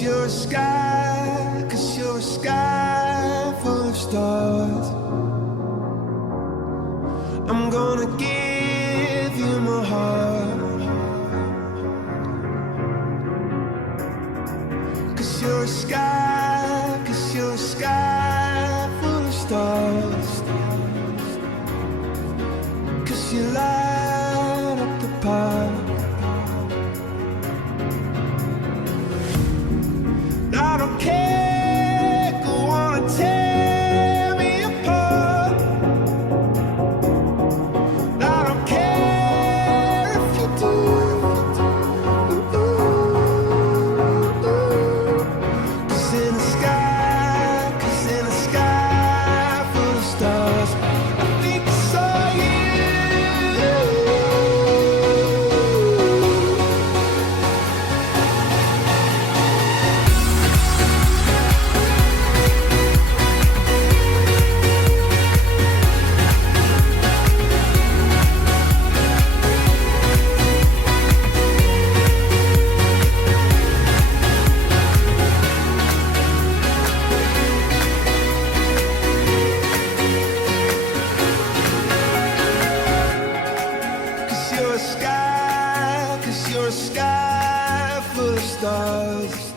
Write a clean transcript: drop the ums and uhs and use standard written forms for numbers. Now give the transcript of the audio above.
you're a sky, 'cause you're a sky full of stars. I'm gonna give you my heart, 'cause you're a sky, 'cause you're a sky full of stars. 'Cause you light up the park. I don't care, go on and tear me apart. I don't care if you do. Cause in the sky, 'cause in the sky full of stars, I think I saw you. You're a sky, 'cause you're a sky full of stars.